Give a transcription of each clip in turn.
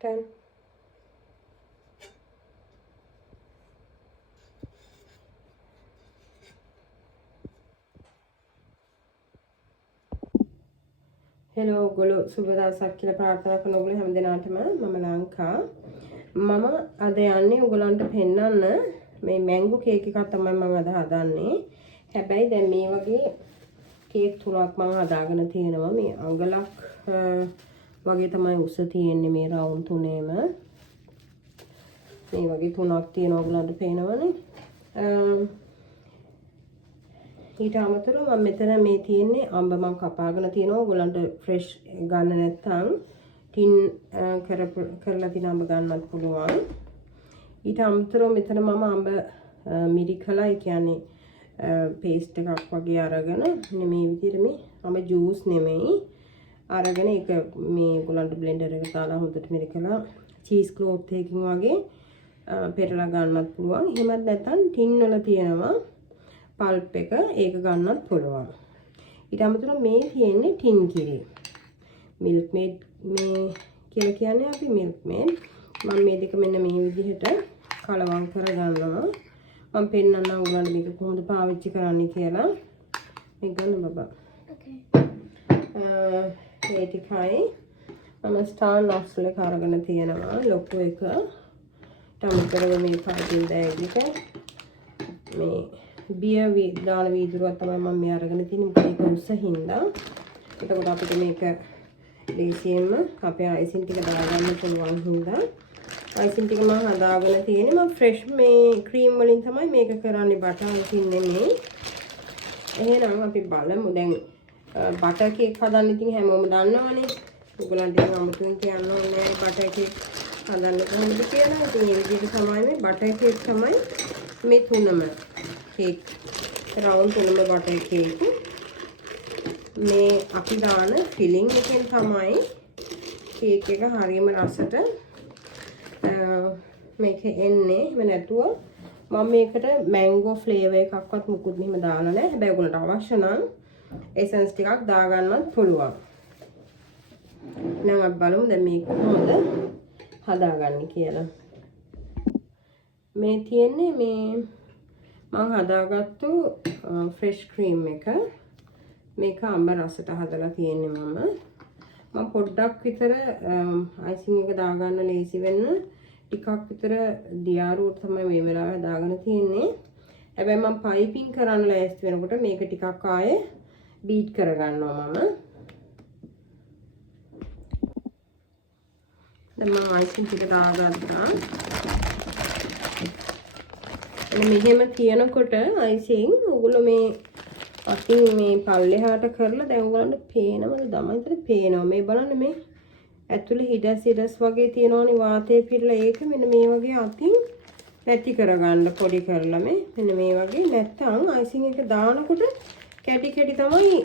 10. Hello ඔයගොල්ලෝ සුබ දවසක් කියලා ප්‍රාර්ථනා කරන ඔයගොල්ලෝ හැමදෙනාටම මම ලංකා මම අද යන්නේ ඔයගොල්ලන්ට පෙන්නන්න මේ මැංගෝ කේක් එකක් තමයි මම අද හදන්නේ. හැබැයි දැන් මේ වගේ කේක් තුනක් මම හදාගෙන තියෙනවා. මේ අඟලක් වගේ තමයි උස තියෙන්නේ මේ රවුන්ඩ් තුනේම. මේ වගේ තුනක් තියෙනවා ඔයගොල්ලන්ට පේනවනේ. ඊට අමතරව මම මෙතන මේ තියෙන්නේ අඹ මම කපාගෙන තියෙනවා. ඔයගොල්ලන්ට ෆ්‍රෙෂ් ගන්න නැත්නම් ටින් කරලා තියෙන අඹ ගන්නත් පුළුවන්. ඊට අමතරව මෙතන මම අඹ මිරිකලා ඒ කියන්නේ පේස්ට් එකක් වගේ අරගෙන මේ විදිහට මේ අඹ ජූස් නෙමෙයි අරගෙන ඒක මේ ඔයගොල්ලන්ට බ්ලෙන්ඩර් එකට දාලා හොඳට මිරිකලා චීස් ක්ලෝත් එකකින් වගේ පෙරලා ගන්නත් පුළුවන්. එහෙමත් නැත්නම් ටින් වල තියෙනවා පල්ප් එක ඒක ගන්නත් පුළුවන්. ඊට අමතරව මේ තියෙන්නේ ටින් කිරි. මිල්ක් මේඩ් මේ කියලා කියන්නේ අපි මිල්ක් මේඩ්. මම මේ දෙක මෙන්න මේ විදිහට කලවම් කරගන්නවා. මම පෙන්නන්න ඔයගොල්ලන්ට මේක කොහොමද පාවිච්චි කරන්නේ කියලා. මේක ගන්න බබා. ඕකේ. මේ ටිකයි මම ස්ටාර් නොස්ල් එක අරගෙන තියෙනවා ලොකු එක. ඊට මේ පාටින් බෑග් එක මේ බියර් දාන වීදුරුවක් තමයි මම මේ අරගෙන තියෙන්නේ. මේක උස හින්දා. එතකොට අපිට මේක ලේසියෙන්ම අපේ අයිසින් ටික දාගන්න පුළුවන් හින්දා අයිසින් ටික මම හදාගෙන තියෙන්නේ. මම ෆ්‍රෙෂ් මේ ක්‍රීම් වලින් තමයි මේක කරන්නේ, බටර් වලින් නෙමෙයි. එහෙනම් අපි බලමු දැන් බටර් කේක් හදන්න ඉතින් හැමෝම දන්නවනේ. ඔයගොල්ලන්ට ඉතින් අමුතුවෙන් කියන්න ඕනේ නැහැ බටර් කේක් හදන්න කොහොමද කියලා. ඉතින් මේ විදිහට තමයි මේ බටර් කේක් තමයි මේ තුනම කේක් රවුන්ඩ් තුනම බටර් කේක්. මේ අපි දාන ෆිලිං එකෙන් තමයි කේක් එක හරියම රසට මේක එන්නේ. එහෙම නැතුව මම මේකට මැංගෝ ෆ්ලේවර් එකක්වත් මුකුත් මෙහෙම දාලා නැහැ. හැබැයි ඔයගොල්ලන්ට අවශ්‍ය නම් එසන්ස් ටිකක් දාගන්නත් පුළුවන්. නම් අපි බලමු දැන් මේක කොහොමද හදාගන්නේ කියලා. මේ තියෙන්නේ මේ මම හදාගත්තු ෆ්‍රෙෂ් ක්‍රීම් එක. මේක අඹ රසට හදලා තියෙන්නේ මම පොඩ්ඩක් විතර අයිසින් එක දාගන්න ලේසි වෙන්න ටිකක් විතර දියාරුවට තමයි මේ වෙලාවේ දාගෙන තියෙන්නේ. හැබැයි මම පයිපින් කරන්න ලෑස්ති වෙනකොට මේක ටිකක් ආයේ බීට් කරගන්නවා මම. දැන් මම අයිසින් ටික දාගත්තා. මෙහෙම තියනකොට අයිසින් ඔයගොල්ලෝ මේ අතින් මේ පල්ලෙහාට කරලා දැන් ඔයගොල්ලන්ට පේනවද? දමයිතර පේනවා. මේ බලන්න මේ ඇතුලේ හිඩස් වගේ තියෙනවනේ වාතය පිරලා ඒක මෙන්න මේ වගේ අතින් පැති කරගන්න පොඩි කරලා මෙන්න මේ වගේ. නැත්තම් අයිසින් එක දානකොට කැටි කැටි තමයි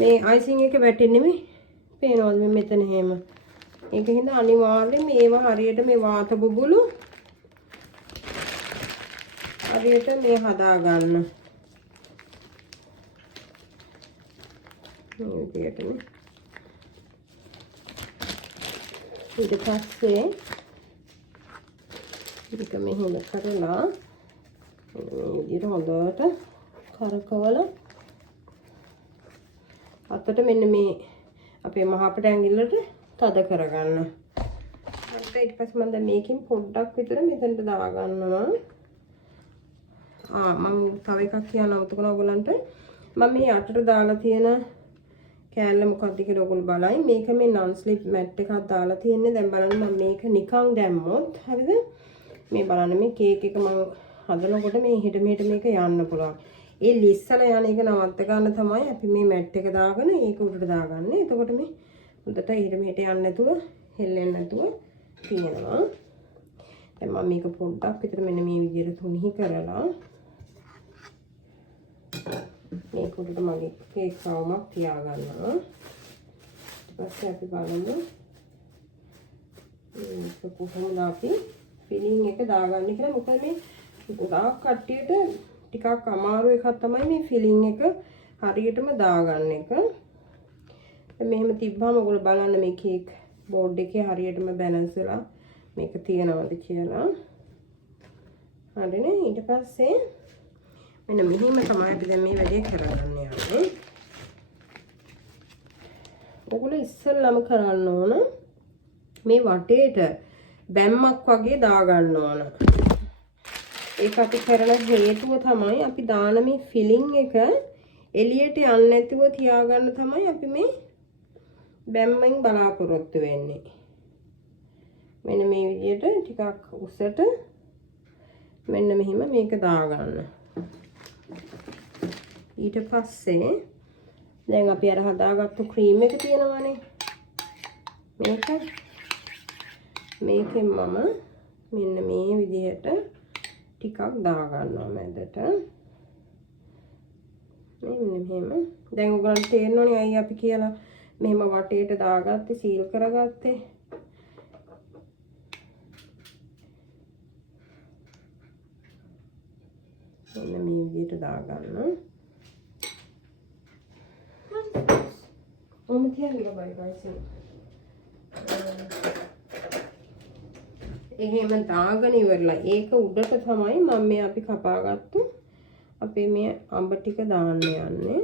මේ අයිසින් එක වැටෙන්නේ මේ. පේනවද මෙතන හැම. ඒක හින්දා අනිවාර්යයෙන් මේවා හරියට මේ වාත බුබුලු හරියට මේ හදා ගන්න. මේ විදිහටනේ. ඊට පස්සේ මේක මෙහෙම කරලා මේ විදිහට හොඳට කරකවලා අතට මෙන්න මේ අපේ මහපට ඇඟිල්ලට තද කරගන්න. ඊට පස්සේ මම දැන් මේකෙන් පොඩ්ඩක් විතර මෙතනට දා ගන්නවා. මම තව එකක් කියන්න අවුතුකන ඔයගලන්ට. මම මේ අතට දාලා තියෙන කෑල්ල මොකක්ද කියලා ඔයගොල්ලෝ බලයි. මේක මේ non slip mat එකක් දාලා තියෙන්නේ. දැන් බලන්න මම මේක නිකන් දැම්මොත් හරිද? මේ බලන්න මේ කේක් එක මම හදනකොට මේ හිට මෙහෙට මේක යන්න පුළුවන්. ඒ ලිස්සල යන එක නවත්ත ගන්න තමයි අපි මේ මැට් එක දාගෙන ඒක උඩට දාගන්නේ. එතකොට මේ හොඳට හිට මෙහෙට යන්නේ නැතුව හෙල්ලෙන්නේ නැතුව තියෙනවා. දැන් මම මේක පොඩ්ඩක් විතර මෙන්න මේ විදිහට තුනිහි කරලා මේක උඩට මගේ කේක් කවුමක් තියාගන්නවා. ඊට පස්සේ අපි බලමු මේක කොහොමද අපි ෆිලිං එක දාගන්නේ කියලා. මොකද මේ ගොඩාක් කට්ටියට ටිකක් අමාරු එකක් තමයි මේ ෆිලිං එක හරියටම දාගන්න එක. මෙහෙම තිබ්බම ඔයගොල්ලෝ බලන්න මේ කේක් බෝඩ් එකේ හරියටම බැලන්ස් වෙලා මේක තියනවාද කියලා. හරිනේ. ඊට පස්සේ මෙන්න මෙහිම තමයි අපි දැන් මේ වැඩේ කරගන්න යන්නේ. ඔයගොල්ලෝ ඉස්සෙල්ලාම කරන්න ඕන මේ වටේට බැම්මක් වගේ දාගන්න ඕන. ඒක අපි කරන හේතුව තමයි අපි දාන මේ ෆිලිං එක එළියට යන්නේ නැතිව තියාගන්න තමයි අපි මේ බැම්මෙන් බලාපොරොත්තු වෙන්නේ. මෙන්න මේ විදිහට ටිකක් උසට මෙන්න මෙහිම මේක දාගන්න. ඊට පස්සේ දැන් අපි අර හදාගත්තු ක්‍රීම් එක තියෙනවානේ. මේකෙන් මම මෙන්න මේ විදිහට ටිකක් දාගන්නවා මැදට. මෙන්න මෙහෙම. දැන් ඔයගොල්ලන්ට තේරෙනවනේ අයියා අපි කියලා මෙහෙම වටේට දාගත්තේ සීල් කරගත්තේ. මෙන්න මේ විදිහට දාගන්න. ඔන්න තියන්න බයි ගයිස්. එහෙම දාගෙන ඉවරලා ඒක උඩට තමයි මම මේ අපි කපාගත්තු අපේ මේ අඹ ටික දාන්න යන්නේ.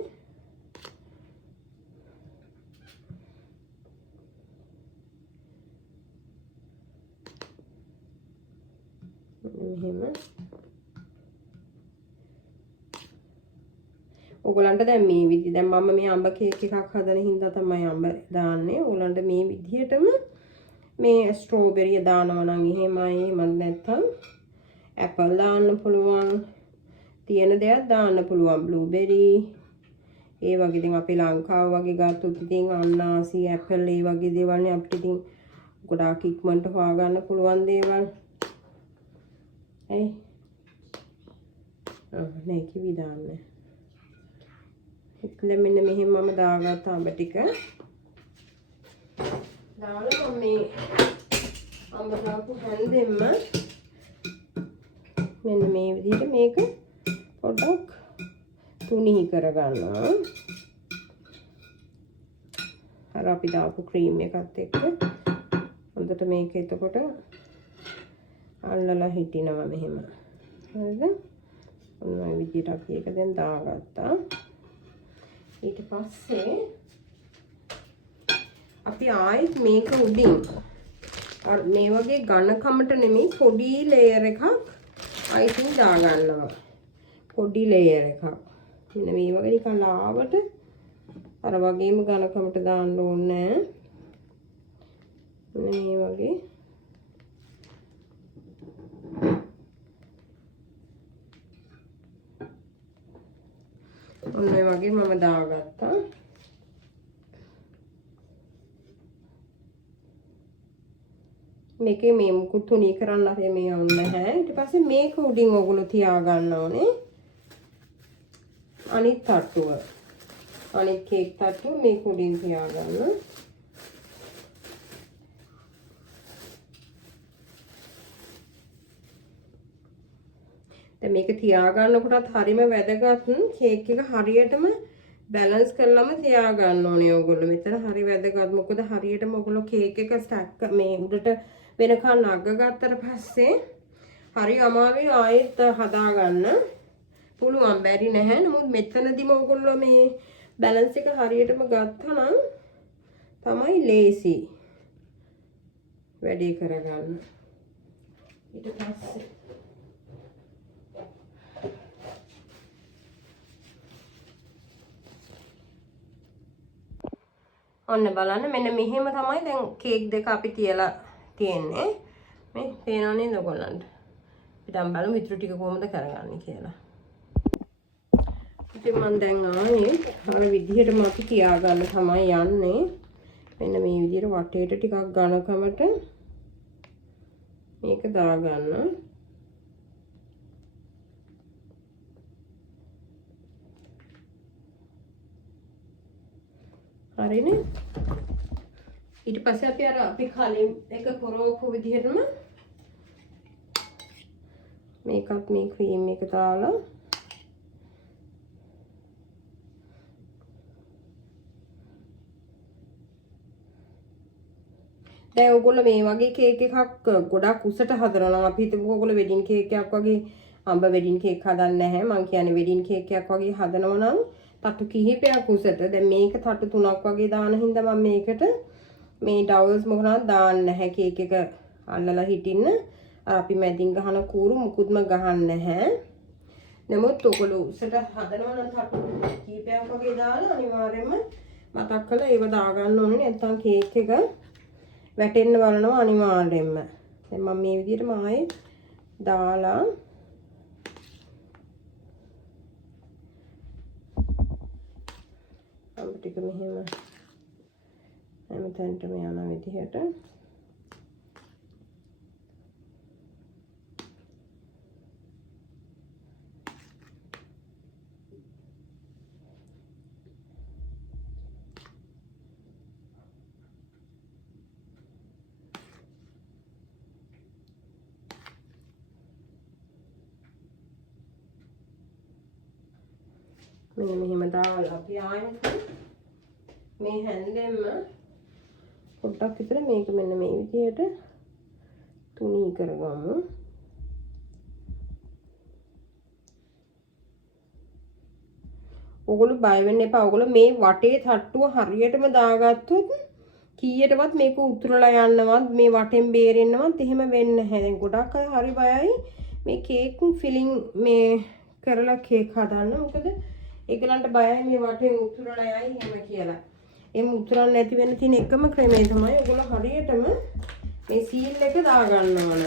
මෙහෙම ඔයගලන්ට දැන් මේ විදිහ දැන් මම මේ අඹ කේක් එකක් හදන හින්දා තමයි අඹ දාන්නේ. ඔයගලන්ට මේ විදිහටම මේ ස්ට්‍රෝබෙරිය දානවා නම් එහෙමයි. එහෙම නැත්නම් ඇපල් දාන්න පුළුවන්. තියෙන දේක් දාන්න පුළුවන්. බ්ලූබෙරි ඒ වගේ ඉතින් අපි ලංකාව වගේ ගත්තොත් ඉතින් අන්නාසි ඇපල් ඒ වගේ දේවල් නේ අපිට ඉතින් ගොඩාක් ඉක්මනට හොයාගන්න පුළුවන් දේවල්. නේ කිවි දාන්නේ. මෙන්න මෙහෙම මම දාගත්ත අඹ ටික දාලා මම මේ අඹ දාපු හැන්දෙන්න මෙන්න මේ විදිහට මේක පොඩ්ඩක් තුනී කරගන්නවා. අර අපි දාපු ක්‍රීම් එකත් එක්ක හොඳට මේක එතකොට අල්ලලා හිටිනවා මෙහෙම. හරිද? ඔන්න ඔය විදිහට අපි ඒක දැන් දාගත්තා. ඊට පස්සේ අපි ආයෙත් මේක උඩින් මේ වගේ ඝනකමට නෙමෙයි පොඩි ලේයර් එකක් අයිතින් දාගන්නවා. පොඩි ලේයර් එකක්. මෙන්න මේ වගේ නිකන් ලාවට අර වගේම ඝනකමට දාන්න ඕනේ. මේ වගේ ඔන්න ඔය වගේ මම දාගත්තා. මේකේ මේ මුකුත් තුනී කරන්න හරි මේ ඕනේ නැහැ. ඊට පස්සේ මේක උඩින් ඔයගොල්ලෝ තියා ගන්න ඕනේ. අනිත් තට්ටුව. අනිත් කේක් තට්ටුව මේක උඩින් තියා ගන්න. දැන් මේක තියා ගන්නකොටත් හරිම වැදගත් කේක් එක හරියටම බැලන්ස් කරලම තියා ගන්න ඕනේ ඔයගොල්ලෝ. මෙතන හරි වැදගත්. මොකද හරියටම ඔයගොල්ලෝ කේක් එක ස්ටැක් මේ උඩට වෙනකන් අග ගත්තට පස්සේ හරි අමාරුයි ආයෙත් හදා ගන්න. පුළුවන් බැරි නැහැ. නමුත් මෙතනදිම ඔයගොල්ලෝ මේ බැලන්ස් එක හරියටම ගත්තා නම් තමයි ලේසි වැඩේ කරගන්න. ඊට පස්සේ ඔන්න බලන්න මෙන්න මෙහෙම තමයි දැන් කේක් දෙක අපි තියලා තියෙන්නේ. මේ පේනව නේද ඔයගොල්ලන්ට? පිටම් බලමු ඉතුරු ටික කොහොමද කරගන්නේ කියලා. ඉතින් මම දැන් ආයේ අර විදිහටම අපි තියාගන්න තමයි යන්නේ. මෙන්න මේ විදිහට වටේට ටිකක් ඝනකමට මේක දාගන්න. හරිනේ. ඊට පස්සේ අපි අර අපි කලින් එක පොරවපු විදිහටම මේකත් මේ ක්‍රීම් එක දාලා දැන් ඔයගොල්ලෝ මේ වගේ කේක් එකක් ගොඩක් උසට හදනවා. අපි හිතමු ඔයගොල්ලෝ වෙඩින් කේක් එකක් වගේ අඹ වෙඩින් කේක් හදන්නේ නැහැ. මං කියන්නේ වෙඩින් කේක් එකක් වගේ හදනවා නම් තට්ටු කිහිපයක් උසට. දැන් මේක තට්ටු 3ක් වගේ දාන හින්දා මම මේකට මේ ඩවල්ස් මොකනවත් දාන්නේ නැහැ කේක් එක අල්ලලා හිටින්න. අර අපි මැදින් ගහන කූරු මුකුත්ම ගහන්නේ නැහැ. නමුත් ඔයගොල්ලෝ උසට හදනවා නම් තට්ටු කිහිපයක් වගේ දාලා අනිවාර්යයෙන්ම මතක් කරලා ඒව දාගන්න ඕනේ. නැත්නම් කේක් එක වැටෙන්න බලනවා අනිවාර්යයෙන්ම. දැන් මම මේ විදිහට ආයේ දාලා ටික මෙහෙම හැමතැනටම යන විදිහට මෙන්න මෙහෙම දාලා අපි ආයෙත් මේ හැන්දෙන්ම පොඩ්ඩක් විතර මේක මෙන්න මේ විදිහට තුනී කරගමු. ඔයගොල්ලෝ බය වෙන්න එපා. ඔයගොල්ලෝ මේ වටේ තට්ටුව හරියටම දාගත්තොත් කීයටවත් මේක උතුරලා යන්නවත් මේ වටෙන් බේරෙන්නවත් එහෙම වෙන්නේ නැහැ. දැන් ගොඩක් අය හරි බයයි මේ කේක් ෆිලිං මේ කරලා කේක් හදන්න. මොකද ඒගලන්ට බයයි මේ වටෙන් උතුරලා යයි එහෙම කියලා. එම් උතුරන්න නැති වෙන්න තියෙන එකම ක්‍රමය තමයි ඔයගොල්ලෝ හරියටම මේ සීල් එක දාගන්න ඕන.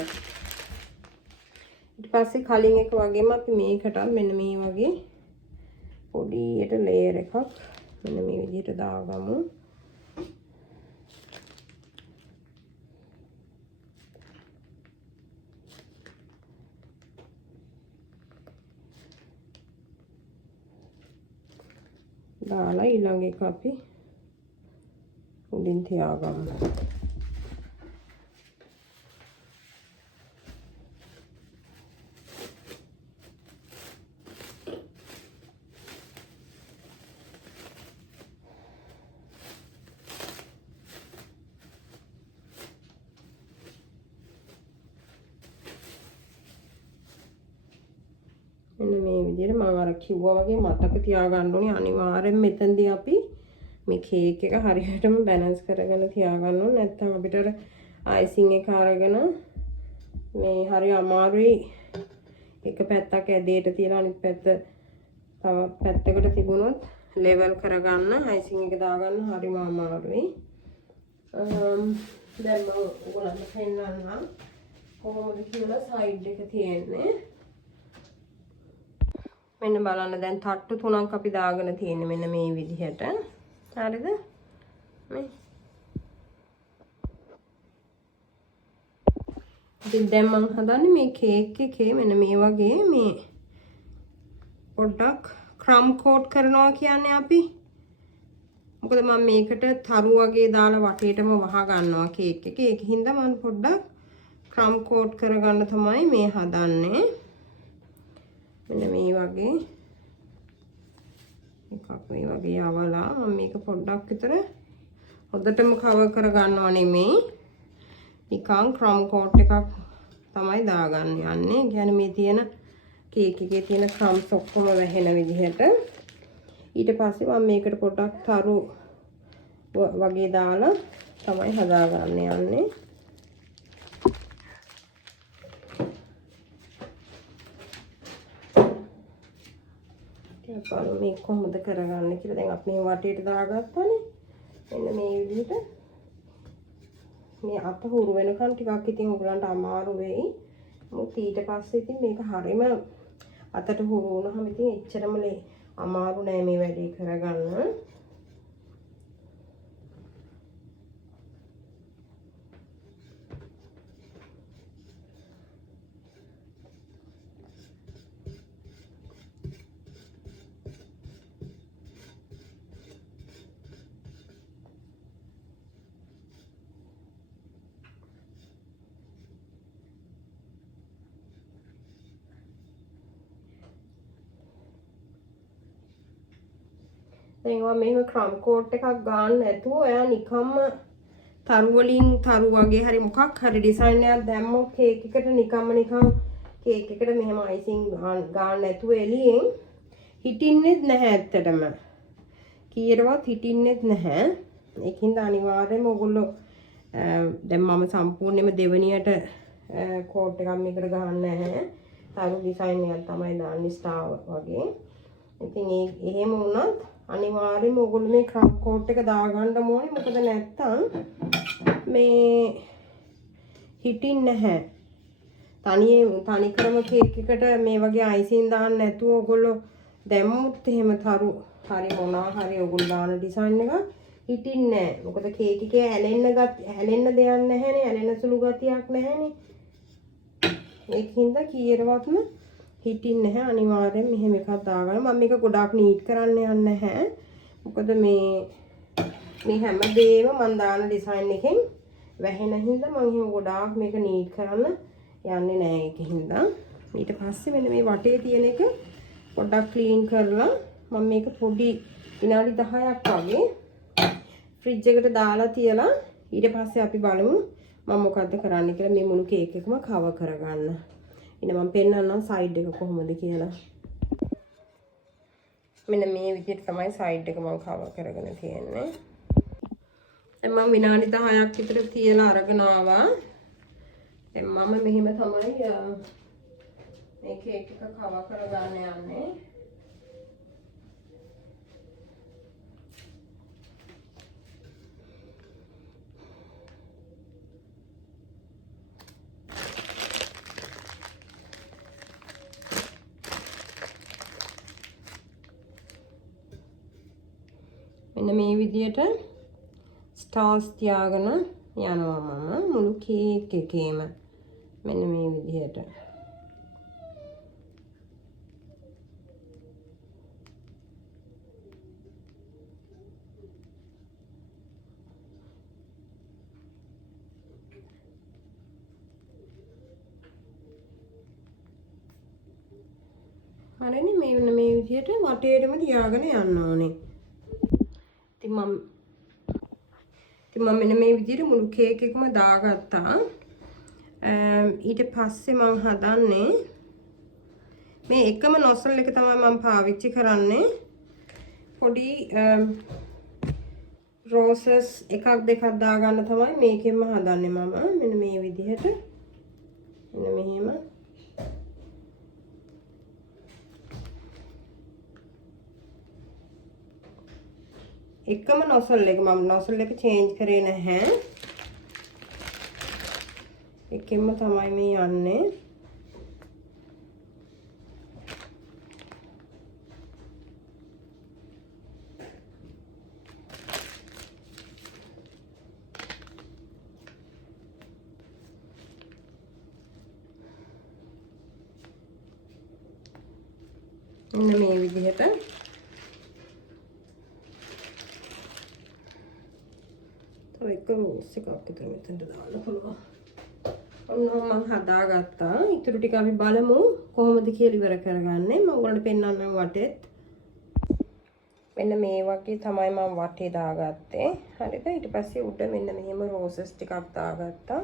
ඊට පස්සේ කලින් එක වගේම අපි මේකටත් මෙන්න මේ වගේ පොඩියට ලේයර් එකක් මෙන්න මේ විදිහට දාගමු. දාලා ඊළඟ එක අපි උඩින් තියාගමු. මෙන්න මේ විදිහට මම අර කිව්වා වගේ මතක තියාගන්න ඕනේ අනිවාර්යෙන් මෙතනදී අපි මේ කේක් එක හරියටම බැලන්ස් කරගෙන තියාගන්න ඕනේ. නැත්නම් අපිට අයිසිං එක අරගෙන මේ හරිය අමාරුයි. එක පැත්තක් ඇදේට තියලා අනිත් පැත්ත තව පැත්තකට තිබුණොත් ලෙවල් කරගන්න අයිසිං එක දාගන්න හරිම අමාරුයි. දැන් මම ඔයගොල්ලන්ට පෙන්නන්නම් කොහොමද කියලා සයිඩ් එක තියෙන්නේ. මෙන්න බලන්න දැන් තට්ටු 3ක් අපි දාගෙන තියෙන්නේ මෙන්න මේ විදිහට. හරිද? මේ ඉතින් දැන් මම හදන්නේ මේ කේක් එකේ මෙන්න මේ වගේ මේ පොඩ්ඩක් ක්‍රම් කෝට් කරනවා කියන්නේ අපි. මොකද මම මේකට තරු වගේ දාලා වටේටම වහ ගන්නවා කේක් එකේ. ඒකින්ද මම පොඩ්ඩක් ක්‍රම් කෝට් කරගන්න තමයි මේ හදන්නේ. මෙන්න මේ වගේ එකක් මේ වගේ යවලා මම මේක පොඩ්ඩක් විතර හොඳටම කවර් කරගන්නව නෙමෙයි. නිකන් ක්‍රම් කෝට් එකක් තමයි දාගන්න යන්නේ. කියන්නේ මේ තියෙන කේක් එකේ තියෙන ක්‍රම්ස් ඔක්කොම වැහෙන විදිහට. ඊට පස්සේ මම මේකට පොඩ්ඩක් තරු වගේ දාලා තමයි හදාගන්න යන්නේ. බලමු මේක කොහොමද කරගන්නේ කියලා. දැන් අපි මේ වටේට දාගත්තානේ. මෙන්න මේ විදිහට මේ අත හුරු වෙනකන් ටිකක් ඉතින් ඔයගලන්ට අමාරු වෙයි. මොකද ඊට පස්සේ ඉතින් මේක හරියම අතට හුරු වුණාම ඉතින් එච්චරම අමාරු නෑ මේ වැඩේ කරගන්න. දැන් ඔයා මෙහෙම ක්‍රම් කෝට් එකක් ගන්න නැතුව ඔයා නිකම්ම තරු වලින් තරු වගේ හරි මොකක් හරි ඩිසයින් එකක් දැම්මොත් කේක් එකට නිකන් කේක් එකට මෙහෙම අයිසිං ගාන්න නැතුව එළියෙන් හිටින්නෙත් නැහැ ඇත්තටම. කීරවත් හිටින්නෙත් නැහැ. ඒකින්ද අනිවාර්යයෙන්ම ඔයගොල්ලෝ දැන් මම සම්පූර්ණයෙන්ම දෙවනියට කෝට් එකක් මේකට ගහන්න නැහැ. තරු ඩිසයින් එකක් තමයි දාන්නේ ස්ටාර් වගේ. ඉතින් එහෙම වුණත් අනිවාර්යයෙන්ම ඔයගොල්ලෝ මේ ක්‍රම් කෝට් එක දාගන්න ඕනේ. මොකද නැත්තම් මේ හිටින්නේ නැහැ. තනිකරම කේක් එකට මේ වගේ අයිසින් දාන්න නැතුව ඔයගොල්ලෝ දැම්මුත් එහෙම තරු හරි මොනවා හරි ඔයගොල්ලෝ දාන ඩිසයින් එක හිටින්නේ නැහැ. මොකද කේක් එකේ හැලෙන්න දෙයක් නැහැනේ. හැලෙන සුළු ගතියක් නැහැනේ. ඒකින්ද කීරවත්ම හිටින්නේ නැහැ. අනිවාර්යෙන් මෙහෙම එකක් දාගන්න. මම මේක ගොඩාක් නීට් කරන්න යන්නේ නැහැ. මොකද මේ හැමදේම මම දාන ඩිසයින් එකෙන් වැහෙන හින්දා මම එහෙම ගොඩාක් මේක නීට් කරන්න යන්නේ නැහැ. ඒකින්ද ඊට පස්සේ මෙන්න මේ වටේ තියෙන එක පොඩ්ඩක් ක්ලීන් කරලා මම මේක පොඩි විනාඩි 10ක් වගේ ෆ්‍රිජ් එකට දාලා තියලා ඊට පස්සේ අපි බලමු මම මොකද්ද කරන්න කියලා මේ මුළු කේක් එකම කවර් කරගන්න. ඉතින් මම පෙන්නන්නම් සයිඩ් එක කොහොමද කියලා. මෙන්න මේ විදිහට තමයි සයිඩ් එක මම කවර් කරගෙන තියෙන්නේ. දැන් මම විනාඩි 10ක් විතර තියලා අරගෙන ආවා. දැන් මම මෙහෙම තමයි මේ කේක් එක කවර් කරගන්න යන්නේ. මෙන්න මේ විදියට ස්ටාර්ස් තියාගෙන යනවා මම මුළු කේක් එකේම මෙන්න මේ විදියට. හරිනේ මේ විදියට වටේටම තියාගෙන යන්න ඕනේ. ඉතින් මම මෙන්න මේ විදිහට මුළු කේක් එකම දාගත්තා. ඊට පස්සේ මම හදන්නේ මේ එකම නොසල් එක තමයි මම පාවිච්චි කරන්නේ. පොඩි රෝසස් එකක් දෙකක් දාගන්න තමයි මේකෙන්ම හදන්නේ මම. මෙන්න මේ විදිහට. මෙන්න මෙහෙම. එකම නොසල් එක මම නොසල් එක චේන්ජ් කරේ නැහැ. එකෙන්ම තමයි මේ යන්නේ. මෙන්න මේ විදිහට එක රෝස් එකක් විතර මෙතනට දාන්න පුළුවන්. ඔන්න මම හදාගත්තා. ඊටු ටික අපි බලමු කොහොමද කියලා ඉවර කරගන්නේ. මම ඔයගොල්ලන්ට පෙන්නන්නම් වටේත්. මෙන්න මේ වගේ තමයි මම වටේ දාගත්තේ. හරිද? ඊට පස්සේ උඩ මෙන්න මෙහෙම රෝසස් ටිකක් දාගත්තා.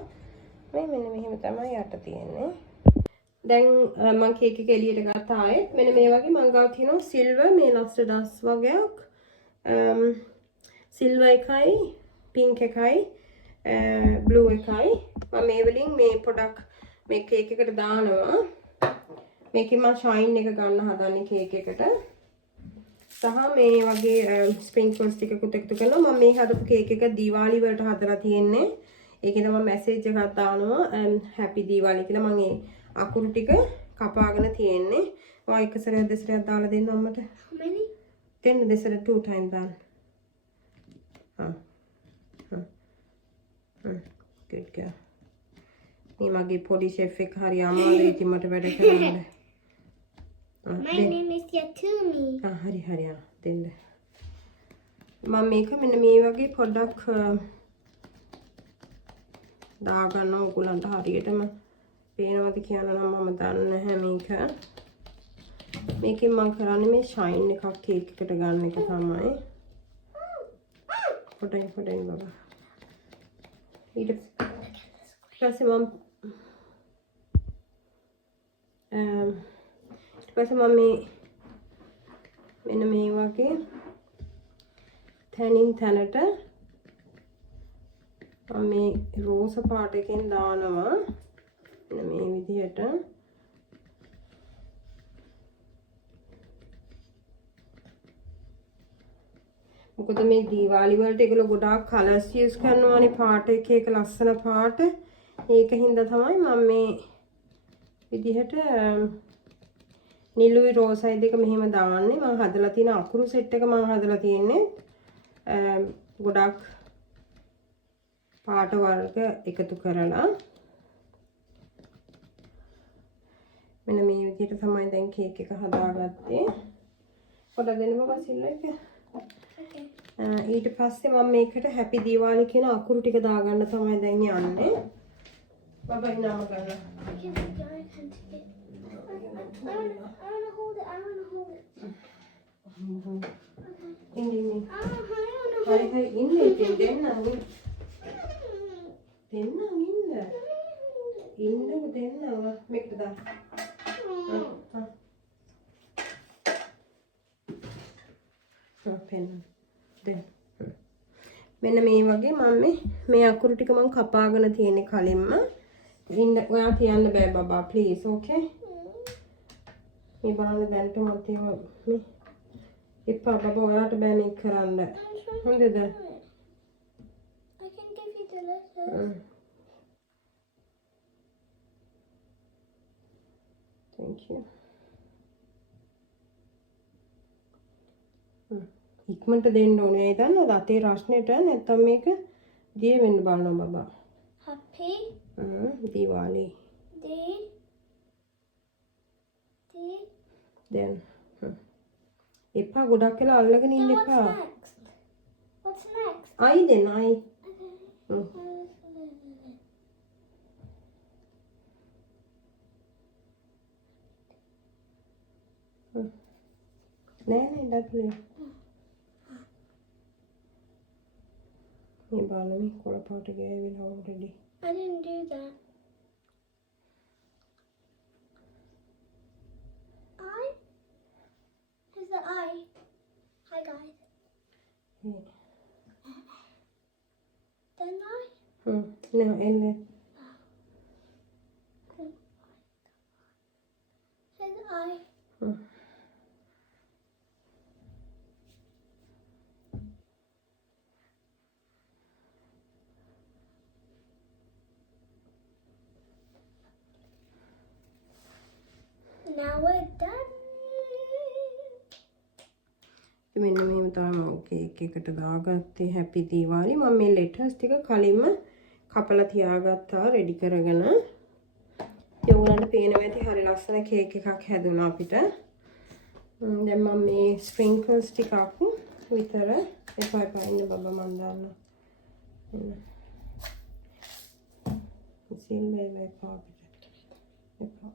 මෙන්න මෙහෙම තමයි යට තියෙන්නේ. දැන් මම කේක් එක එළියට ගත්තා ආයෙත්. මෙන්න මේ වගේ මම ගාව තියෙනවා සිල්වර් මේ ලස්ටර් ඩස් වගේක්. සිල්වර් එකයි පින්ක් එකයි බ්ලූ එකයි මම මේ වලින් මේ පොඩක් මේ කේක් එකට දානවා. මේකෙන් මම ෂයින් එක ගන්න හදන්නේ කේක් එකට. සහ මේ වගේ ස්ප්‍රින්කල්ස් ටිකකුත් එකතු කරනවා. මම මේ හදපු කේක් එක දීවාලි වලට හදලා තියෙන්නේ. ඒකේ තමයි මැසේජ් එකක් දානවා හැපි දීවාලි කියලා. මම මේ අකුරු ටික කපාගෙන තියෙන්නේ. මම එක සැරයක් දෙසරයක් දාලා දෙන්න අම්මට. මැනි දෙන්න දෙසර 2 times දාන්න. good girl. මේ මගේ පොඩි ෂෙෆ් එක හරි අමාරුයි ඉතින් මට වැඩ කරන්න. My name is Yatumi. හරි දෙන්න. මම මේක මෙන්න මේ වගේ පොඩ්ඩක් දාගන්න ඕගොල්ලන්ට හරියටම පේනවද කියලා නම් මම දන්නේ නැහැ මේක. මේකෙන් මම කරන්නේ මේ ෂයින් එකක් කේක් එකට ගන්න එක තමයි. පොඩ්ඩක් බබා. ඊට පස්සේ මම මෙන්න මේ වගේ තැනින් තැනට මම මේ රෝස පාට එකෙන් දානවා මෙන්න මේ විදිහට මොකද මේ දීවාලි වලට ඒගොල්ලෝ ගොඩාක් කලර්ස් යූස් කරනවානේ පාට එක ලස්සන පාට ඒකින්ද තමයි මම මේ විදිහට නිලුයි රෝසයි දෙක මෙහෙම දාන්නේ මම හදලා තියෙන අකුරු සෙට් එක මම හදලා තියෙන්නේ ගොඩක් පාට වර්ග එකතු කරලා මෙන්න මේ විදිහට තමයි දැන් කේක් එක හදාගත්තේ පොඩ්ඩක් දෙන්න බබා සිල්ල එක ඊට පස්සේ මම මේකට හැපි දීවාලි කියන අකුරු ටික දාගන්න තමයි දැන් යන්නේ බබා ඉන්නම ගන්න I wanna hold it. Ini. Hari ini denna inda. Inda denna මේකට දාන්න. පෙන්න. දැන්. මෙන්න මේ වගේ මම මේ අකුරු ටික මම කපාගෙන තියෙන්නේ කලින්ම. ඉන්න ඔයා තියන්න බෑ බබා ප්ලීස් ඕකේ. මේ බලන්න දැන්ට මත මේ එපා බබා ඔයාට බෑ මේක කරන්න. හොඳද? I can give you the letters. Thank you. ඉක්මනට දෙන්න ඕනේ. ඒ දන්නවද අතේ රස්නෙට නැත්තම් මේක දිය වෙන්න බලනවා බබා. Happy. Diwali. Then එපා ගොඩක් වෙලා අල්ලගෙන ඉන්න එපා. What's next? I then I. නෑ ඩබ්ලිව්. මේ බලන්න කොළ පාට ගෑවිලා already. I didn't do that. The eye. Hi guys. Then I. No, and then. Then I. Now we're done. මෙන්න මෙහෙම තමයි කේක් එකට දාගත්තේ හැපි දීවාලි මම මේ ලෙටර්ස් ටික කලින්ම කපලා තියාගත්තා රෙඩි කරගෙන ඒ උනන්ට පේනවා ඇති හරි ලස්සන කේක් එකක් හැදුණා අපිට දැන් මම මේ ස්ප්‍රින්කල්ස් ටිකක් විතර එපා ඉන්න බබා මන් දාන්න සිල්මේ එපා අපිට එපා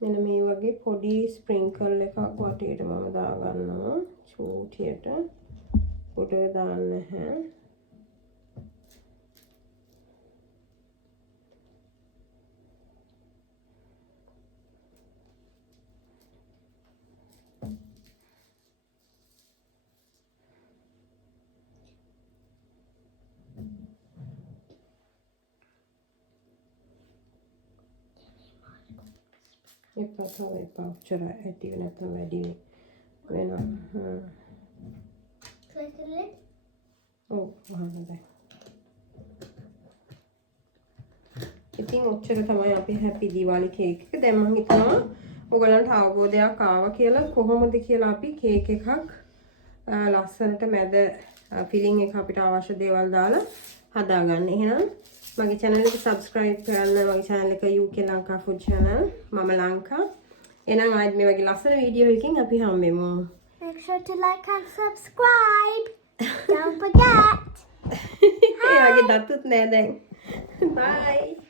මෙන්න මේ වගේ පොඩි ස්ප්‍රින්කල් එකක් වටේට මම දාගන්නවා චූටියට උඩ දාන්න නැහැ එපා තව එපා උච්චර ඇති නැත්නම් වැඩි වෙනවා ඔව් වහන්න ඉතින් ඔච්චර තමයි අපි හැපි දීවාලි කේක් එක දැන් මම හිතනවා ඔයගලන්ට අවබෝධයක් ආවා කියලා කොහොමද කියලා අපි කේක් එකක් ලස්සනට මැද ෆිලිං එක අපිට අවශ්‍ය දේවල් දාලා හදාගන්න. එහෙනම් මගේ channel එක subscribe කරන්න මගේ channel එක UK ලංකා food channel මම ලංකා. එහෙනම් ආයෙත් මේ වගේ ලස්සන වීඩියෝ එකකින් අපි හම්බෙමු. Make sure to like and subscribe. Don't forget. එයාගේ දතුත් නෑ දැන්. Bye.